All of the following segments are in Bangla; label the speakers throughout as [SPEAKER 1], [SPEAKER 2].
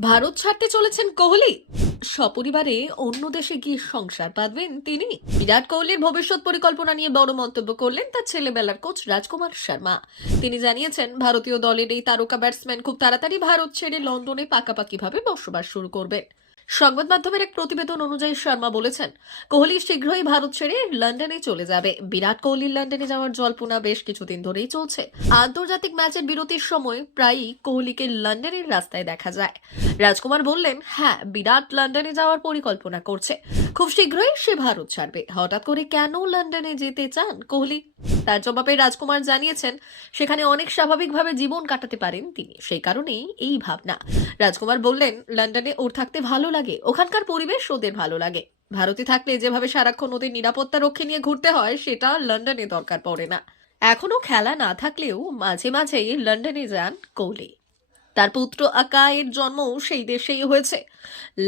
[SPEAKER 1] ভারত ছাড়তে চলেছেন কোহলি? সপরিবারে অন্য দেশে গিয়ে সংসার পাতবেন তিনি। বিরাট কোহলির ভবিষ্যৎ পরিকল্পনা নিয়ে বড় মন্তব্য করলেন তার ছেলেবেলার কোচ রাজকুমার শর্মা। তিনি জানিয়েছেন, ভারতীয় দলের এই তারকা ব্যাটসম্যান খুব তাড়াতাড়ি ভারত ছেড়ে লন্ডনে পাকাপাকিভাবে বসবাস শুরু করবেন। সংবাদ মাধ্যমের এক প্রতিবেদন অনুযায়ী শর্মা বলেছেন, কোহলি শীঘ্রই ভারত ছেড়ে লন্ডনে চলে যাবে। বিরাট কোহলির লন্ডনে যাওয়ার জল্পনা বেশ কিছুদিন ধরেই চলছে। আন্তর্জাতিক ম্যাচের বিরতির সময় প্রায়ই কোহলিকে লন্ডনের রাস্তায় দেখা যায়। রাজকুমার বললেন হ্যাঁ বিরাট লন্ডনে যাওয়ার পরিকল্পনা করছে। খুব শীঘ্রই সে ভারত ছাড়বে। হঠাৎ করে কেন লন্ডনে যেতে চান কোহলি? তার জবাবে রাজকুমার জানিয়েছেন, সেখানে অনেক স্বাভাবিকভাবে জীবন কাটাতে পারেন তিনি। সেই কারণেই এই ভাবনা। রাজকুমার বললেন, লন্ডনে ওর থাকতে ভালো লাগে, ওখানকার পরিবেশ ওদের ভালো লাগে। ভারতে থাকলে যেভাবে সারাক্ষণ ওদের নিরাপত্তা রক্ষে নিয়ে ঘুরতে হয়, সেটা লন্ডনে দরকার পড়ে না। এখনও খেলা না থাকলেও মাঝে মাঝেই লন্ডনে যান কোহলি। তার পুত্র আকায়ের জন্ম সেই দেশেই হয়েছে।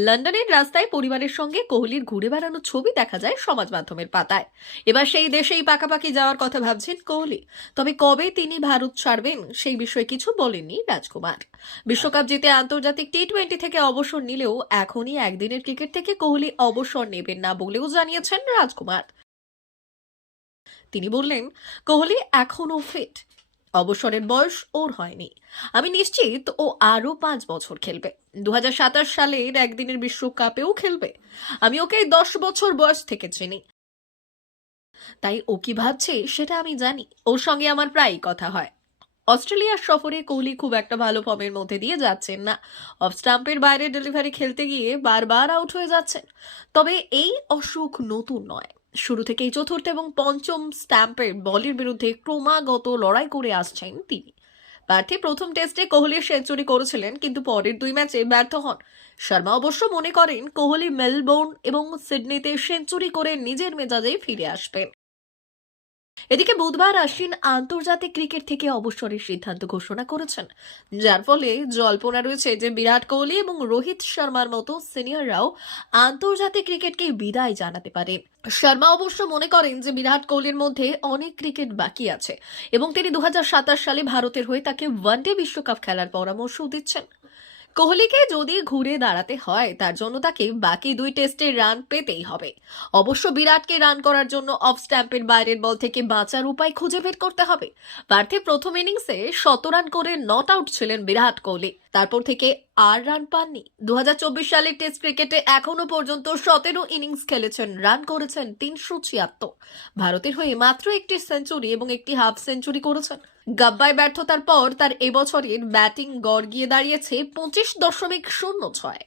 [SPEAKER 1] লন্ডনের রাস্তায় পরিবারের সঙ্গে কোহলির ঘুরে বেড়ানোর ছবি দেখা যায় সমাজ মাধ্যমের পাতায়। এবার সেই দেশেই পাকাপাকি যাওয়ার কথা ভাবছেন কোহলি। তবে কবে তিনি ভারত ছাড়বেন সেই বিষয়ে কিছু বলেননি রাজকুমার। বিশ্বকাপ জিতে আন্তর্জাতিক টি টোয়েন্টি থেকে অবসর নিলেও এখনই একদিনের ক্রিকেট থেকে কোহলি অবসর নেবেন না বলেও জানিয়েছেন রাজকুমার। তিনি বললেন, কোহলি এখনও ফিট অবসরের বয়স ওর হয়নি। আমি নিশ্চিত ও আরও পাঁচ বছর খেলবে। দু হাজার সাতাশ সালের একদিনের বিশ্বকাপেও খেলবে। আমি ওকে দশ বছর বয়স থেকে চিনি। তাই ও কি ভাবছে সেটা আমি জানি। ওর সঙ্গে আমার প্রায়ই কথা হয়। অস্ট্রেলিয়ার সফরে কোহলি খুব একটা ভালো ফর্মের মধ্যে দিয়ে যাচ্ছেন না। অফ স্টাম্পের বাইরে ডেলিভারি খেলতে গিয়ে বারবার আউট হয়ে যাচ্ছেন। তবে এই অসুখ নতুন নয়। শুরু থেকেই চতুর্থ এবং পঞ্চম স্ট্যাম্পের বলের বিরুদ্ধে ক্রমাগত লড়াই করে আসছেন তিনি। ব্যর্থে প্রথম টেস্টে কোহলি সেঞ্চুরি করেছিলেন, কিন্তু পরের দুই ম্যাচে ব্যর্থ হন। শর্মা অবশ্য মনে করেন, কোহলি মেলবোর্ন এবং সিডনিতে সেঞ্চুরি করে নিজের মেজাজে ফিরে আসবেন। এদিকে বুধবার আশ্বিন আন্তর্জাতিক ক্রিকেট থেকে অবসরের সিদ্ধান্ত ঘোষণা করেছেন। যার ফলে জল্পনা রয়েছে যে বিরাট কোহলি এবং রোহিত শর্মার মতো সিনিয়ররাও আন্তর্জাতিক ক্রিকেটকে বিদায় জানাতে পারে। শর্মা অবশ্য মনে করেন যে বিরাট কোহলির মধ্যে অনেক ক্রিকেট বাকি আছে এবং তিনি দু হাজার সাতাশ সালে ভারতের হয়ে তাকে ওয়ানডে বিশ্বকাপ খেলার পরামর্শও দিচ্ছেন। কোহলিকে যদি ঘুরে দাঁড়াতে হয়, তার জন্য তাকে বাকি দুই টেস্টে রান পেতেই হবে। অবশ্য বিরাটকে রান করার জন্য অফ স্ট্যাম্পের বাইরের বল থেকে বাঁচার উপায় খুঁজে বের করতে হবে। পার্থে প্রথম ইনিংসে শত রান করে নট আউট ছিলেন বিরাট কোহলি। তারপর থেকে আর রান পাননি। দু হাজার চব্বিশ সালের টেস্ট ক্রিকেটে এখনও পর্যন্ত সতেরো ইনিংস খেলেছেন, রান করেছেন তিনশো ছিয়াত্তর। ভারতের হয়ে মাত্র একটি সেঞ্চুরি এবং একটি হাফ সেঞ্চুরি করেছেন। গাব্বায় ব্যর্থতার পর তার এবছরের ব্যাটিং গড় গিয়ে দাঁড়িয়েছে পঁচিশ দশমিক শূন্য ছয়।